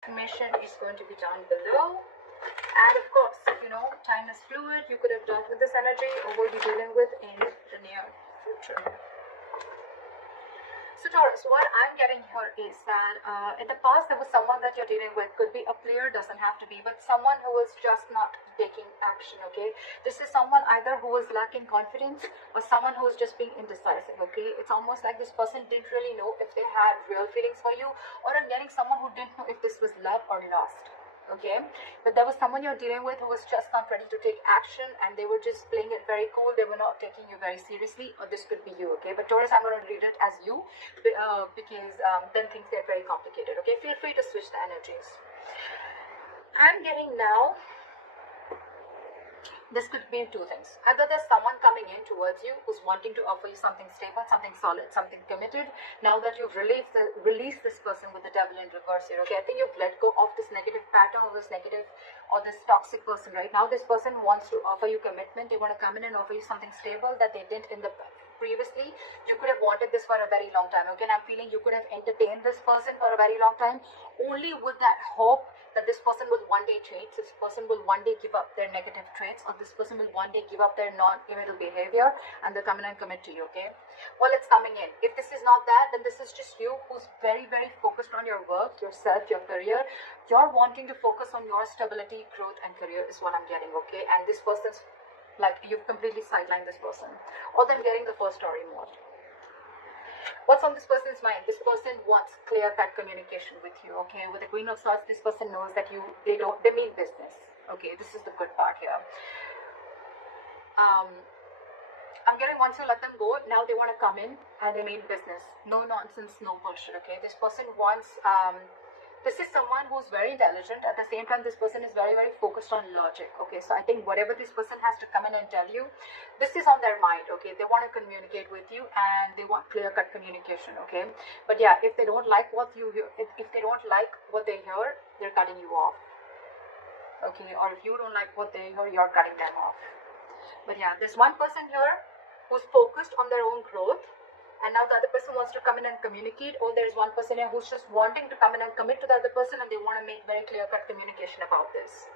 Information is going to be down below. And of course, time is fluid. You could have dealt with this energy or will be dealing with in the near future. So Taurus, what I'm getting here is that in the past there was someone that you're dealing with, could be a player, doesn't have to be, but someone who is just not taking action, okay? This is someone either who is lacking confidence or someone who is just being indecisive, okay? It's almost like this person didn't really know if they had real feelings for you, or I'm getting someone who didn't know if this was love or lost. Okay, but there was someone you're dealing with who was just not ready to take action, and they were just playing it very cool. They were not taking you very seriously, or this could be you. Okay, but Taurus, I'm going to read it as you because then things get very complicated. Okay, feel free to switch the energies. I'm getting now, this could mean two things. Either there's someone coming in towards you who's wanting to offer you something stable, something solid, something committed. Now that you've released this person with the devil in reverse here, okay? I think you've let go of this negative pattern or this negative or this toxic person. Right now, this person wants to offer you commitment. They want to come in and offer you something stable that they didn't in the previously. You could have wanted this for a very long time. Okay, and I'm feeling you could have entertained this person for a very long time, only with that hope that this person will one day change, this person will one day give up their negative traits, or this person will one day give up their non-committal behavior and they'll come in and commit to you, okay? Well, it's coming in. If this is not that, then this is just you who's very, very focused on your work, yourself, your career. You're wanting to focus on your stability, growth, and career is what I'm getting, okay? And this person's like, you've completely sidelined this person. Or them getting the first story more. What's on this person's mind? This person wants clear-cut communication with you, okay? With the Queen of Swords, this person knows that they mean business, okay? This is the good part here. I'm getting once you let them go, now they want to come in and they mean business. No nonsense, no bullshit, okay? This person wants, this is someone who's very intelligent. At the same time, this person is very, very focused on logic, okay? So I think whatever this person has to come in and tell you, this is on their mind, okay? They want to communicate with you and they want clear-cut communication, okay? But yeah, if they don't like what you hear, if they don't like what they hear, they're cutting you off, okay? Or if you don't like what they hear, you're cutting them off. But yeah, there's one person here who's focused on their own growth, and now the other person wants to come in and communicate, or there's one person here who's just wanting to come in and commit to the other person, and they want to make very clear-cut communication about this.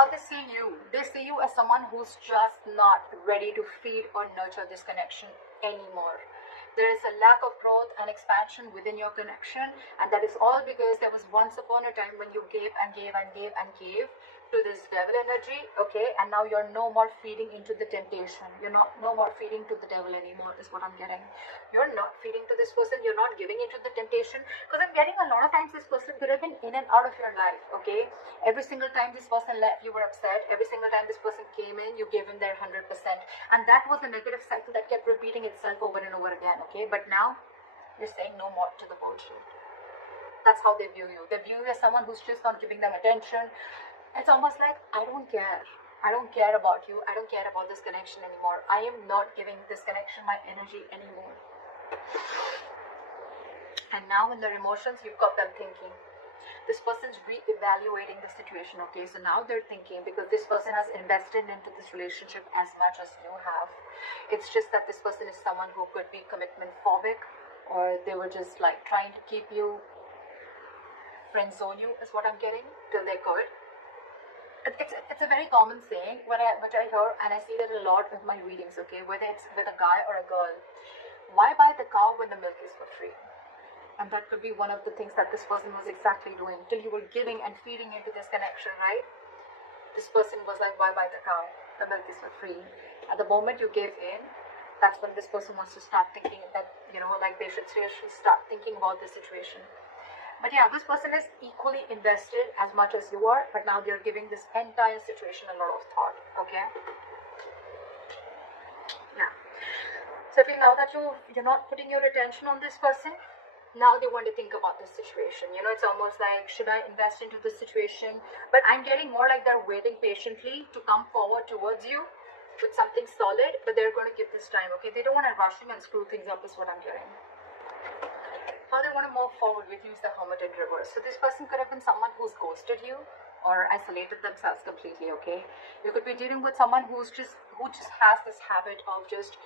How they see you? They see you as someone who's just not ready to feed or nurture this connection anymore. There is a lack of growth and expansion within your connection, and that is all because there was once upon a time when you gave and gave and gave and gave to this devil energy, okay, and now you're no more feeding into the temptation. You're no more feeding to the devil anymore is what I'm getting. You're not feeding to this person, you're not giving into the temptation, because I'm getting a lot of times this person could have been in and out of your life, okay? Every single time this person left, you were upset. Every single time this person came in, you gave him their 100%, and that was the negative cycle that kept repeating itself over and over again, okay? But now you're saying no more to the bullshit. That's how they view you. They view you as someone who's just not giving them attention. It's almost like, I don't care. I don't care about you. I don't care about this connection anymore. I am not giving this connection my energy anymore. And now in their emotions, you've got them thinking. This person's re-evaluating the situation, okay? So now they're thinking, because this person has invested into this relationship as much as you have. It's just that this person is someone who could be commitment phobic, or they were just like trying to keep you, friend zone you is what I'm getting, till they could. It's a very common saying which I hear, and I see that a lot with my readings, okay? Whether it's with a guy or a girl. Why buy the cow when the milk is for free? And that could be one of the things that this person was exactly doing, till you were giving and feeding into this connection, right? This person was like, why buy the cow? The milk is for free. At the moment you give in, that's when this person wants to start thinking that, like they should seriously start thinking about the situation. But yeah, this person is equally invested as much as you are, but now they're giving this entire situation a lot of thought, okay? Yeah. So if you know that you're not putting your attention on this person, now they want to think about this situation. It's almost like, should I invest into this situation? But I'm getting more like they're waiting patiently to come forward towards you with something solid, but they're going to give this time, okay? They don't want to rush in and screw things up is what I'm getting. How they want to move forward with you is the Hermit in reverse. So this person could have been someone who's ghosted you or isolated themselves completely, okay? You could be dealing with someone who just has this habit of just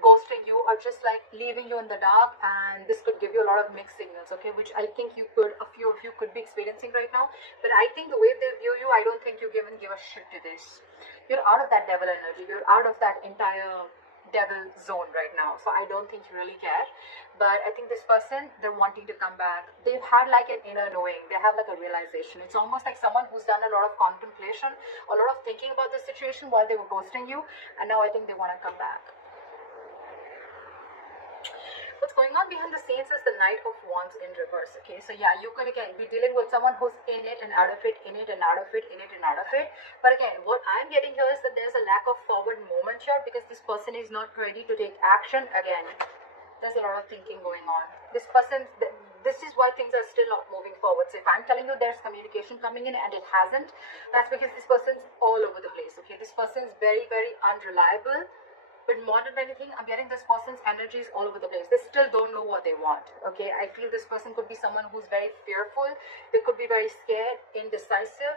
ghosting you or just like leaving you in the dark, and this could give you a lot of mixed signals, okay, which I think a few of you could be experiencing right now. But I think the way they view you, I don't think you even give a shit to this. You're out of that devil energy, you're out of that entire devil zone right now, so I don't think you really care. But I think this person, they're wanting to come back. They've had like an inner knowing, they have like a realization. It's almost like someone who's done a lot of contemplation, a lot of thinking about the situation while they were ghosting you, and now I think they want to come back. What's going on behind the scenes is the Knight of Wands in reverse, okay? So yeah, you could again be dealing with someone who's in it and out of it, in it and out of it, in it and out of it. But again, what I'm getting here is that there's a lack of forward movement here because this person is not ready to take action. Again, there's a lot of thinking going on. This is why things are still not moving forward. So if I'm telling you there's communication coming in and it hasn't, that's because this person's all over the place, okay? This person's very, very unreliable. But more than anything, I'm getting this person's energies all over the place. They still don't know what they want, okay? I feel this person could be someone who's very fearful. They could be very scared, indecisive.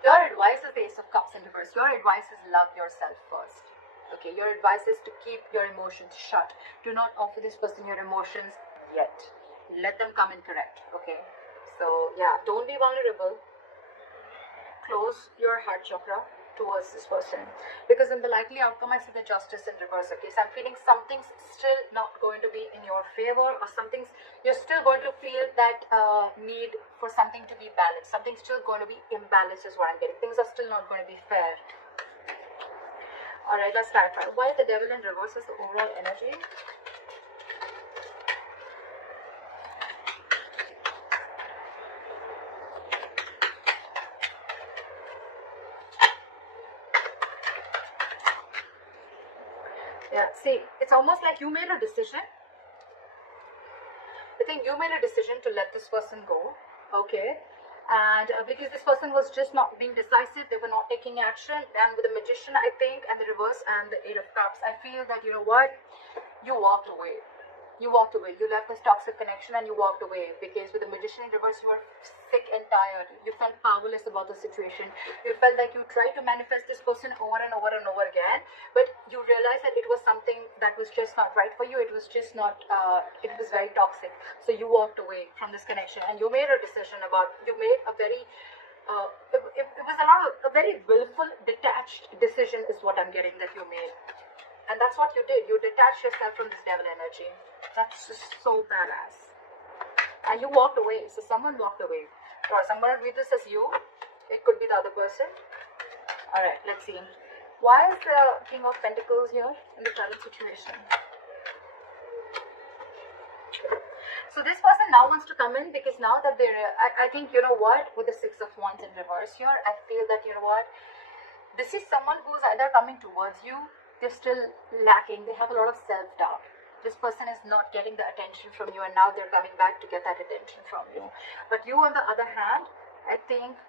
Your advice is the Ace of Cups in reverse. Your advice is love yourself first, okay? Your advice is to keep your emotions shut. Do not offer this person your emotions yet. Let them come in correct, okay? So, yeah, don't be vulnerable. Close your heart chakra towards this person, because in the likely outcome I see the Justice in reverse, okay? So I'm feeling something's still not going to be in your favor, or you're still going to feel that need for something to be balanced. Something's still going to be imbalanced is what I'm getting. Things are still not going to be fair. Alright, let's clarify. Why the Devil in reverse is the overall energy? Yeah, see, it's almost like you made a decision. I think you made a decision to let this person go, okay? And because this person was just not being decisive, they were not taking action. And with the Magician, I think, and the reverse and the Eight of Cups, I feel that, you know what, you walked away. You walked away. You left this toxic connection and you walked away, because with the Magician in reverse, you were sick and tired. You felt powerless about the situation. You felt like you tried to manifest this person over and over and over again, but you realized that it was something that was just not right for you. It was just not, it was very toxic. So you walked away from this connection and you made a decision you made a very, it was a very willful, detached decision is what I'm getting that you made. And that's what you did. You detached yourself from this devil energy. That's just so badass. And you walked away. So someone walked away. Or someone read this as you. It could be the other person. Alright, let's see. Why is the King of Pentacles here in the current situation? So this person now wants to come in because now that I think, you know what, with the Six of Wands in reverse here, I feel that, you know what, this is someone who's either coming towards you, they're still lacking, they have a lot of self-doubt. This person is not getting the attention from you, and now they're coming back to get that attention from you. But you, on the other hand, I think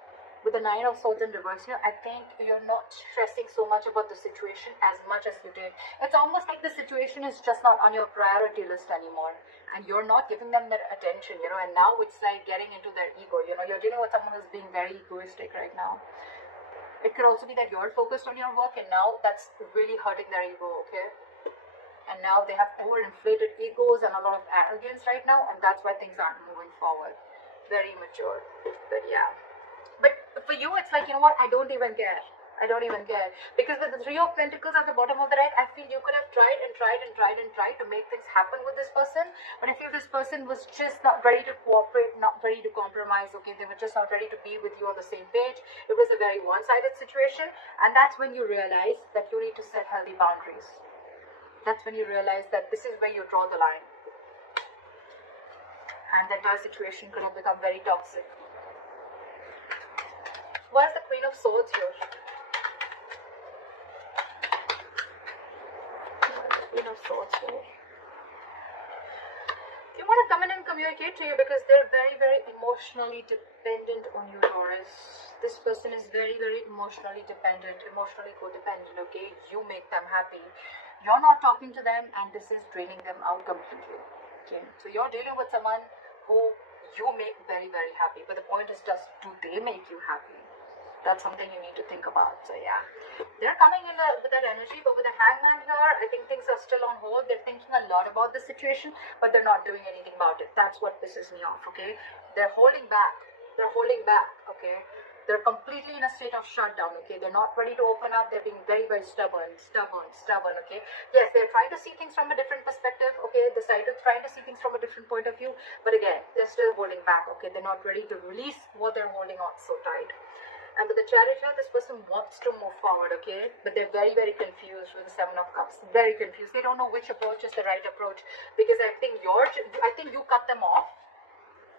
with the Nine of Swords in reverse here, I think you're not stressing so much about the situation as much as you did. It's almost like the situation is just not on your priority list anymore, and you're not giving them that attention, you know, and now it's like getting into their ego, you know, you're dealing with someone who's being very egoistic right now. It could also be that you're focused on your work and now that's really hurting their ego, okay? And now they have overinflated egos and a lot of arrogance right now, and that's why things aren't moving forward. Very immature. But yeah. But for you, it's like, you know what, I don't even care. I don't even care. Because with the Three of Pentacles at the bottom of the deck, I feel you could have tried and tried and tried and tried to make things happen with this person. But I feel this person was just not ready to cooperate, not ready to compromise, okay? They were just not ready to be with you on the same page. It was a very one-sided situation. And that's when you realize that you need to set healthy boundaries. That's when you realize that this is where you draw the line. And the entire situation could have become very toxic. Why is the Queen of Swords here? Queen of Swords here. They want to come in and communicate to you because they're very, very emotionally dependent on you, Taurus. This person is very, very emotionally dependent, emotionally codependent, okay? You make them happy. You're not talking to them and this is draining them out completely, okay? So you're dealing with someone who you make very, very happy. But the point is just, do they make you happy? That's something you need to think about. So yeah, they're coming in with that energy, but with the Hangman here, I think things are still on hold. They're thinking a lot about the situation, but they're not doing anything about it. That's what pisses me off, okay? They're holding back. They're holding back, okay? They're completely in a state of shutdown, okay? They're not ready to open up. They're being very, very stubborn, okay? Yes, they're trying to see things from a different perspective, okay? They're trying to see things from a different point of view, but again, they're still holding back, okay? They're not ready to release what they're holding on so tight. And with the Chariot here, this person wants to move forward, okay? But they're very, very confused with the Seven of Cups. Very confused. They don't know which approach is the right approach, because I think you cut them off,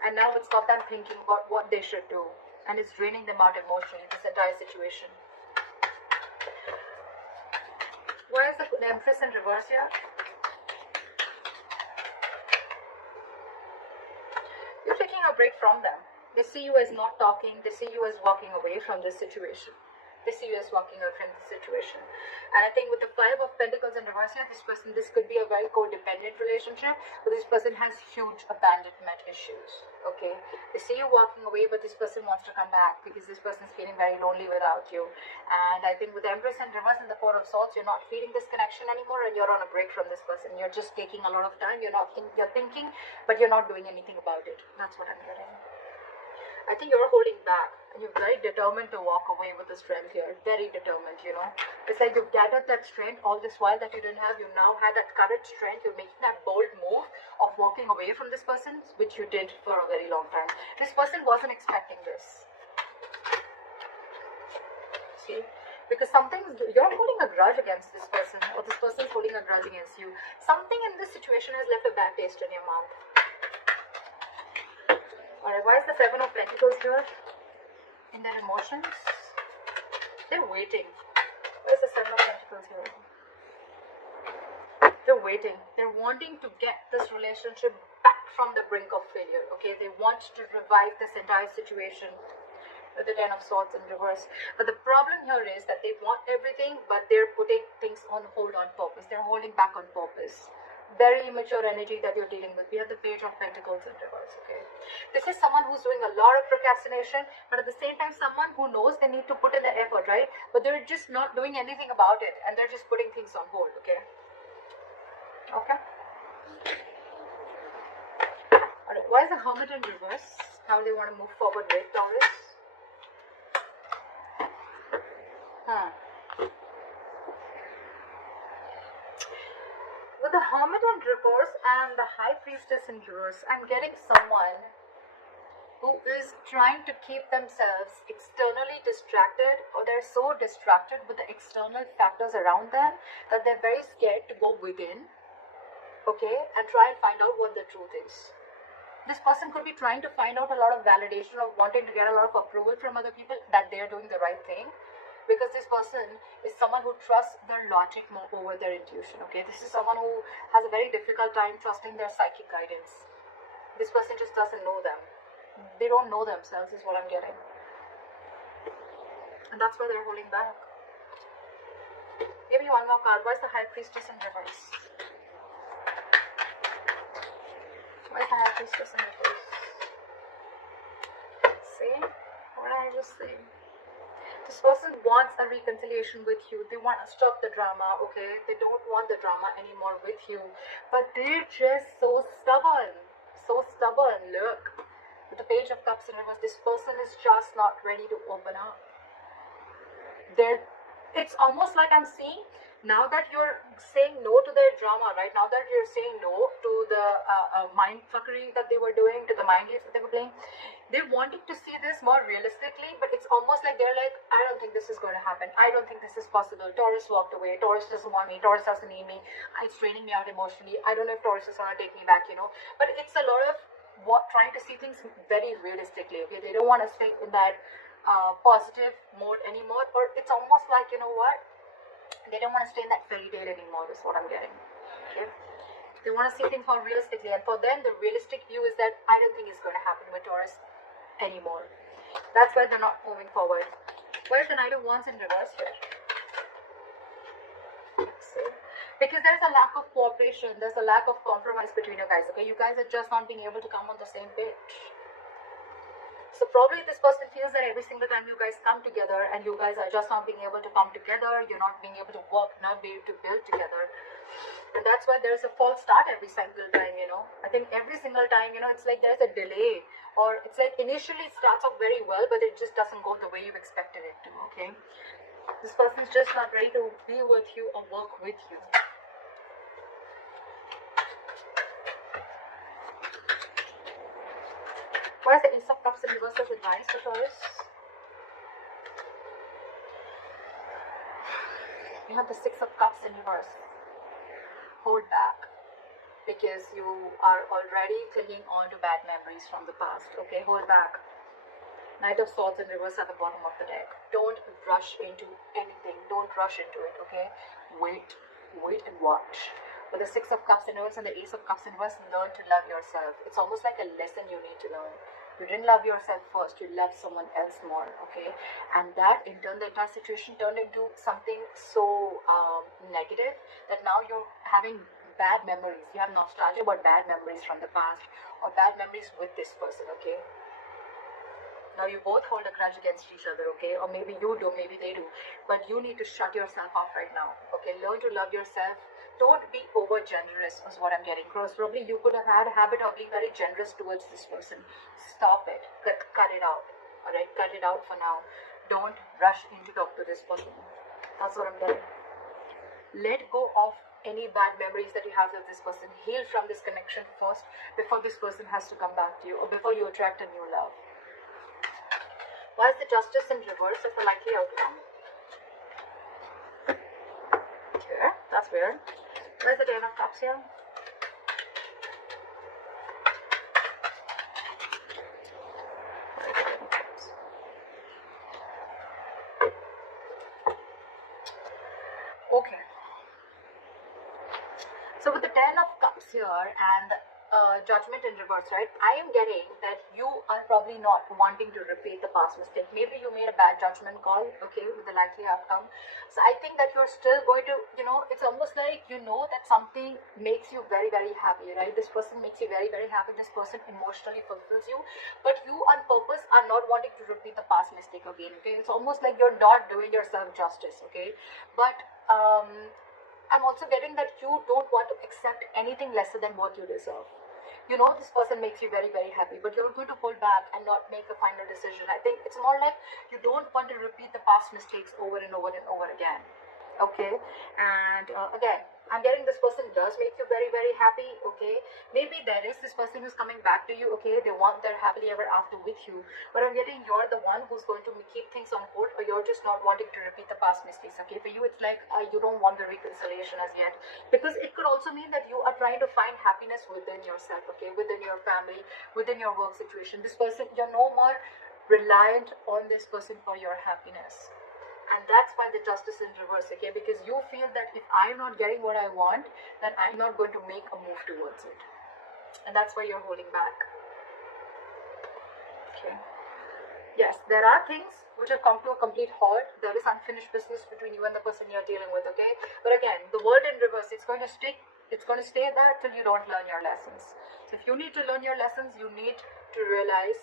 and now it's got them thinking about what they should do, and it's draining them out emotionally, this entire situation. Why is the Empress in reverse here? You're taking a break from them. They see you as not talking. They see you as walking away from this situation. They see you as walking away from the situation. And I think with the Five of Pentacles in reverse here, this could be a very codependent relationship, but this person has huge abandonment issues, okay? They see you walking away, but this person wants to come back because this person is feeling very lonely without you. And I think with the Empress in reverse and the Four of Swords, you're not feeling this connection anymore, and you're on a break from this person. You're just taking a lot of time. You're thinking, but you're not doing anything about it. That's what I'm getting. I think you're holding back, and you're very determined to walk away with the strength here. Very determined, you know. It's like you've gathered that strength all this while that you didn't have. You now had that courage, strength. You're making that bold move of walking away from this person, which you did for a very long time. This person wasn't expecting this. See? Because you're holding a grudge against this person, or this person's holding a grudge against you. Something in this situation has left a bad taste in your mouth. Alright, why is the Seven of Pentacles here? In their emotions? They're waiting. Why is the Seven of Pentacles here? They're waiting. They're wanting to get this relationship back from the brink of failure. Okay, they want to revive this entire situation. With the Ten of Swords in reverse. But the problem here is that they want everything, but they're putting things on hold on purpose. They're holding back on purpose. Very immature energy that you're dealing with. We have the Page of Pentacles in reverse, okay? This is someone who's doing a lot of procrastination, but at the same time, someone who knows they need to put in the effort, right? But they're just not doing anything about it, and they're just putting things on hold, okay? Okay? Alright, why is the Hermit in reverse? How they want to move forward with Taurus? With the Hermit in reverse and the High Priestess in reverse, I'm getting someone who is trying to keep themselves externally distracted, or they're so distracted with the external factors around them that they're very scared to go within, okay, and try and find out what the truth is. This person could be trying to find out a lot of validation, of wanting to get a lot of approval from other people that they're doing the right thing. Because this person is someone who trusts their logic more over their intuition, okay? This is someone who has a very difficult time trusting their psychic guidance. This person just doesn't know them. They don't know themselves is what I'm getting. And that's why they're holding back. Give me one more card. Why is the High Priestess in reverse? Why is the High Priestess in reverse? See? What did I just say? This person wants a reconciliation with you. They want to stop the drama, okay? They don't want the drama anymore with you. But they're just so stubborn. So stubborn. Look. With the Page of Cups in reverse, this person is just not ready to open up. It's almost like I'm seeing, now that you're saying no to their drama, right? Now that you're saying no to the mind fuckery that they were doing, to the mind games that they were playing, they're wanting to see this more realistically, but it's almost like they're like, I don't think this is going to happen. I don't think this is possible. Taurus walked away. Taurus doesn't want me. Taurus doesn't need me. It's draining me out emotionally. I don't know if Taurus is going to take me back, you know. But it's a lot of trying to see things very realistically, okay? They don't want to stay in that positive mode anymore, or it's almost like, you know what, they don't want to stay in that fairy tale anymore is what I'm getting, okay? They want to see things more realistically, and for them the realistic view is that I don't think it's going to happen with Taurus anymore. That's why they're not moving forward. Where's the Knight of Wands in reverse here? See? Because there's a lack of cooperation, there's a lack of compromise between you guys, okay? You guys are just not being able to come on the same page. So probably this person feels that every single time you guys come together and you guys are just not being able to come together, you're not being able to work, not being able to build together. And that's why there's a false start every single time, you know. I think every single time, you know, it's like there's a delay, or it's like initially it starts off very well, but it just doesn't go the way you expected it to, okay? This person's just not ready to be with you or work with you. What is the Ace of Cups in reverse as advice for Taurus? You have the Six of Cups in reverse. Hold back, because you are already clinging on to bad memories from the past, okay? Hold back. Knight of Swords in reverse at the bottom of the deck. Don't rush into anything. Don't rush into it, okay? Wait and watch. With the Six of Cups in reverse and the Ace of Cups in reverse, learn to love yourself. It's almost like a lesson you need to learn. You didn't love yourself first, you loved someone else more, okay? And that, in turn, the entire situation turned into something so negative that now you're having bad memories. You have nostalgia about bad memories from the past, or bad memories with this person, okay? Now you both hold a grudge against each other, okay? Or maybe you do, maybe they do. But you need to shut yourself off right now, okay? Learn to love yourself. Don't be over generous is what I'm getting across. Probably you could have had a habit of being very generous towards this person. Stop it. Cut it out. Alright, cut it out for now. Don't rush in to talk to this person. That's what I'm getting. Let go of any bad memories that you have with this person. Heal from this connection first before this person has to come back to you, or before you attract a new love. Why is the Justice in reverse as the likely outcome? Okay, that's weird. Where's the Ten of Cups here? Okay. So with the Ten of Cups here and Judgment in reverse, right? I am getting that you are probably not wanting to repeat the past mistake. Maybe you made a bad judgment call, okay, with the likely outcome. So I think that you're still going to, you know, it's almost like you know that something makes you very, very happy, right? This person makes you very, very happy. This person emotionally fulfills you. But you on purpose are not wanting to repeat the past mistake again, okay? It's almost like you're not doing yourself justice, okay? But I'm also getting that you don't want to accept anything lesser than what you deserve. You know this person makes you very, very happy, but you're going to hold back and not make a final decision. I think it's more like you don't want to repeat the past mistakes over and over and over again. Okay, and again, I'm getting this person does make you very, very happy. Okay, maybe there is this person who's coming back to you. Okay, they want their happily ever after with you, but I'm getting you're the one who's going to keep things on hold, or you're just not wanting to repeat the past mistakes. Okay, for you it's like you don't want the reconciliation as yet, because it could also mean that you are trying to find happiness within yourself. Okay, within your family, within your work situation. This person, you're no more reliant on this person for your happiness. And that's why the Justice in reverse, okay? Because you feel that if I'm not getting what I want, then I'm not going to make a move towards it. And that's why you're holding back. Okay. Yes, there are things which have come to a complete halt. There is unfinished business between you and the person you're dealing with, okay? But again, the world in reverse, it's going to stay there till you don't learn your lessons. So if you need to learn your lessons, you need to realize